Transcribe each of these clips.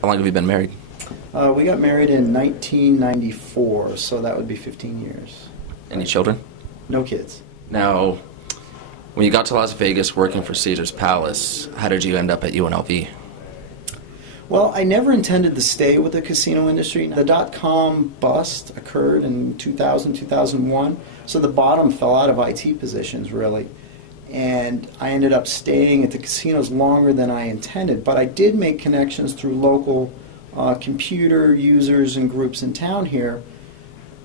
How long have you been married? We got married in 1994, so that would be 15 years. Any children? No kids. Now, when you got to Las Vegas working for Caesar's Palace, how did you end up at UNLV? Well, I never intended to stay with the casino industry. The dot-com bust occurred in 2000, 2001, so the bottom fell out of IT positions, really. And I ended up staying at the casinos longer than I intended, but I did make connections through local computer users and groups in town here,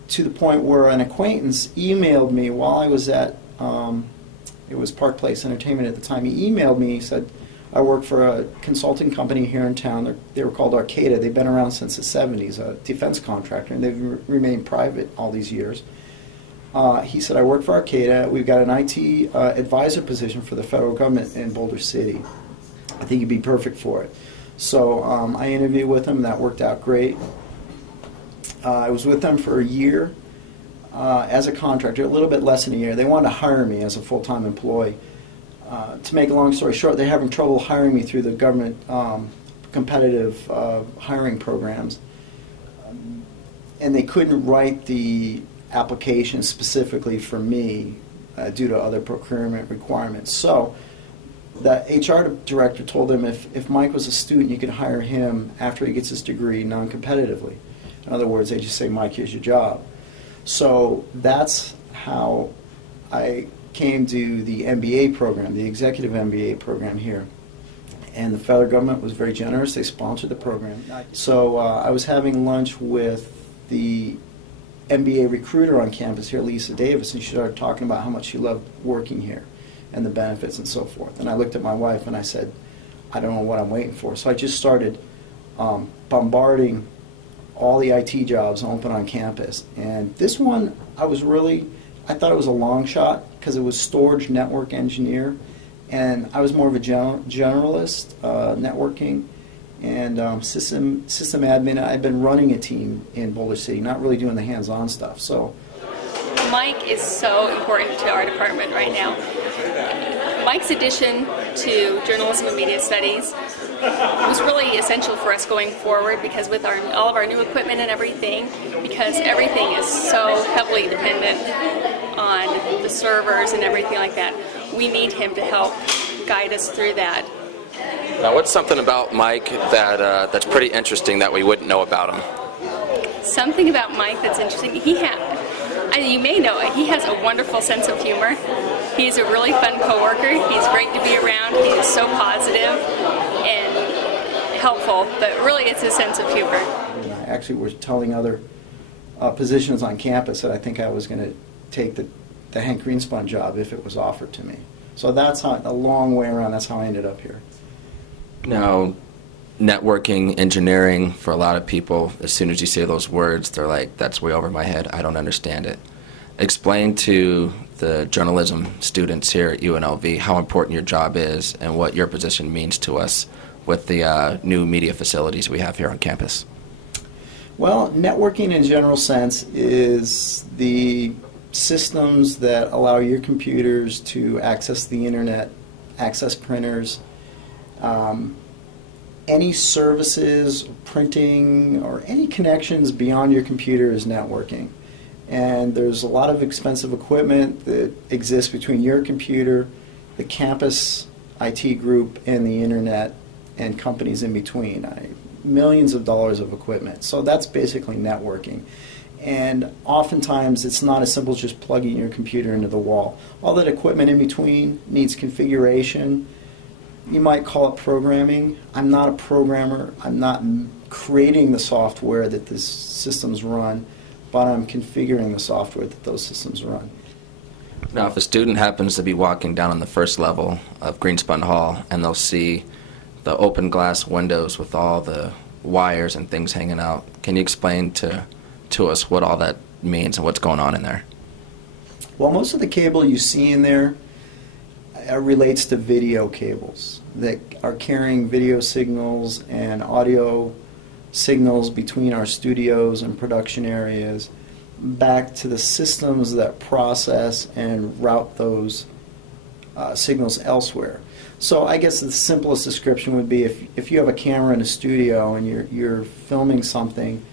to the point where an acquaintance emailed me while I was at, it was Park Place Entertainment at the time. He emailed me, he said, I work for a consulting company here in town. They were called Arcata. They've been around since the 70s, a defense contractor, and they've remained private all these years. He said, I work for Arcata. We've got an IT advisor position for the federal government in Boulder City. I think you'd be perfect for it. So I interviewed with him. That worked out great. I was with them for a year as a contractor, a little bit less than a year. They wanted to hire me as a full-time employee. To make a long story short, they're having trouble hiring me through the government competitive hiring programs. And they couldn't write the application specifically for me due to other procurement requirements. So the HR director told them if Mike was a student, you could hire him after he gets his degree non-competitively. In other words, they just say, Mike, here's your job. So that's how I came to the MBA program, the executive MBA program here. And the federal government was very generous. They sponsored the program. So I was having lunch with the MBA recruiter on campus here, Lisa Davis, and she started talking about how much she loved working here and the benefits and so forth. And I looked at my wife and I said, I don't know what I'm waiting for. So I just started bombarding all the IT jobs open on campus. And this one, I thought it was a long shot because it was storage network engineer, and I was more of a generalist, networking and system admin. I've been running a team in Boulder City, not really doing the hands-on stuff. So Mike is so important to our department right now. Mike's addition to journalism and media studies was really essential for us going forward, because with all of our new equipment and everything, because everything is so heavily dependent on the servers and everything like that, we need him to help guide us through that. Now, what's something about Mike that's pretty interesting that we wouldn't know about him? Something about Mike that's interesting, you may know it, he has a wonderful sense of humor. He's a really fun coworker. He's great to be around. He is so positive and helpful, but really it's his sense of humor. I actually was telling other positions on campus that I think I was going to take the Hank Greenspun job if it was offered to me. So that's how, a long way around, that's how I ended up here. Now, networking, engineering, for a lot of people, as soon as you say those words, they're like, that's way over my head. I don't understand it. Explain to the journalism students here at UNLV how important your job is and what your position means to us with the new media facilities we have here on campus. Well, networking in general sense is the systems that allow your computers to access the internet, access printers, any services, printing, or any connections beyond your computer is networking. And there's a lot of expensive equipment that exists between your computer, the campus IT group, and the internet, and companies in between. Millions of dollars of equipment. So that's basically networking. And oftentimes it's not as simple as just plugging your computer into the wall. All that equipment in between needs configuration. You might call it programming. I'm not a programmer. I'm not creating the software that the systems run, but I'm configuring the software that those systems run. Now, if a student happens to be walking down on the first level of Greenspun Hall and they'll see the open glass windows with all the wires and things hanging out, can you explain to us what all that means and what's going on in there? Well, most of the cable you see in there relates to video cables that are carrying video signals and audio signals between our studios and production areas back to the systems that process and route those signals elsewhere. So I guess the simplest description would be if you have a camera in a studio and you're filming something,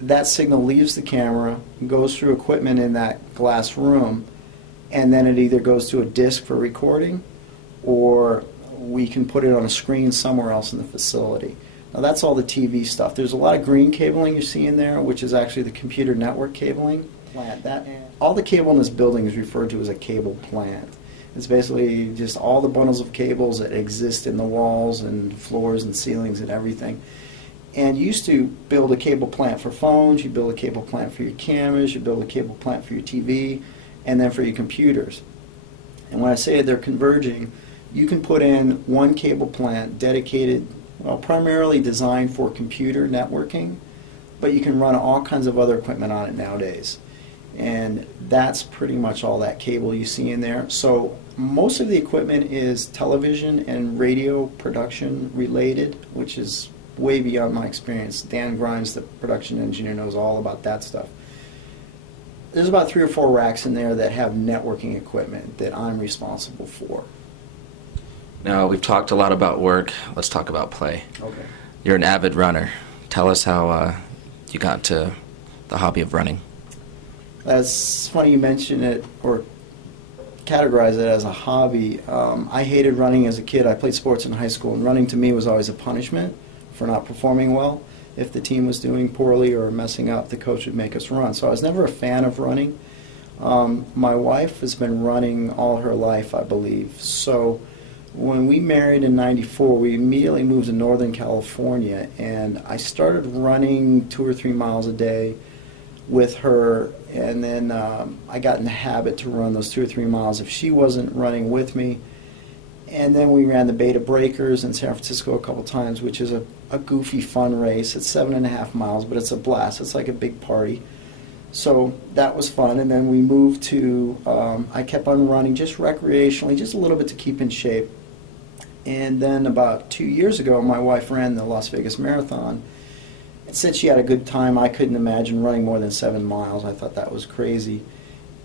that signal leaves the camera, goes through equipment in that glass room, and then it either goes to a disc for recording, or we can put it on a screen somewhere else in the facility. Now that's all the TV stuff. There's a lot of green cabling you see in there, which is actually the computer network cabling plant. All the cable in this building is referred to as a cable plant. It's basically just all the bundles of cables that exist in the walls and floors and ceilings and everything. And you used to build a cable plant for phones, you build a cable plant for your cameras, you build a cable plant for your TV, and then for your computers. And when I say they're converging, you can put in one cable plant dedicated, well, primarily designed for computer networking, but you can run all kinds of other equipment on it nowadays. And that's pretty much all that cable you see in there. So most of the equipment is television and radio production related, which is way beyond my experience. Dan Grimes, the production engineer, knows all about that stuff. There's about 3 or 4 racks in there that have networking equipment that I'm responsible for. Now, we've talked a lot about work. Let's talk about play. Okay. You're an avid runner. Tell us how you got to the hobby of running. That's funny you mention it or categorize it as a hobby. I hated running as a kid. I played sports in high school, and running to me was always a punishment for not performing well. If the team was doing poorly or messing up, the coach would make us run. So I was never a fan of running. My wife has been running all her life, I believe. So when we married in '94, we immediately moved to Northern California, and I started running 2 or 3 miles a day with her, and then I got in the habit to run those 2 or 3 miles if she wasn't running with me. And then we ran the Beta Breakers in San Francisco a couple times, which is a goofy, fun race. It's 7.5 miles, but it's a blast. It's like a big party. So that was fun. And then we moved to, I kept on running just recreationally, just a little bit to keep in shape. And then about 2 years ago, my wife ran the Las Vegas Marathon. And since she had a good time, I couldn't imagine running more than 7 miles. I thought that was crazy.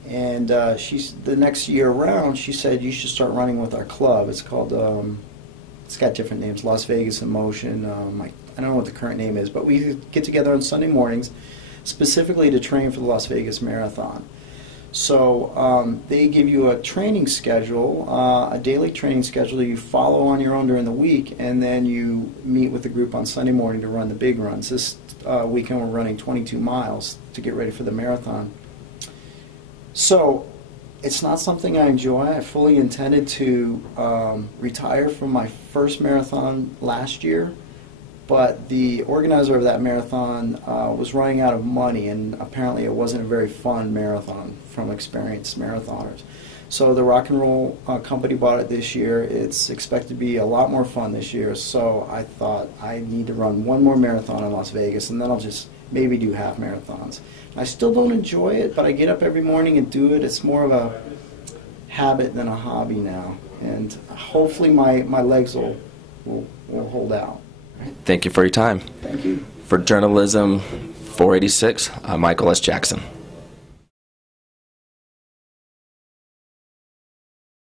And the next year around, she said, you should start running with our club. It's called, it's got different names, Las Vegas in Motion. I don't know what the current name is, but we get together on Sunday mornings specifically to train for the Las Vegas Marathon. So they give you a training schedule, a daily training schedule that you follow on your own during the week, and then you meet with the group on Sunday morning to run the big runs. This weekend we're running 22 miles to get ready for the marathon. So it's not something I enjoy. I fully intended to retire from my first marathon last year, but the organizer of that marathon was running out of money, and apparently it wasn't a very fun marathon from experienced marathoners. So the Rock and Roll company bought it this year. It's expected to be a lot more fun this year, so I thought I need to run one more marathon in Las Vegas, and then I'll just maybe do half marathons. I still don't enjoy it, but I get up every morning and do it. It's more of a habit than a hobby now, and hopefully my legs will hold out. Thank you for your time. Thank you. For Journalism 486, I'm Michael S. Jackson.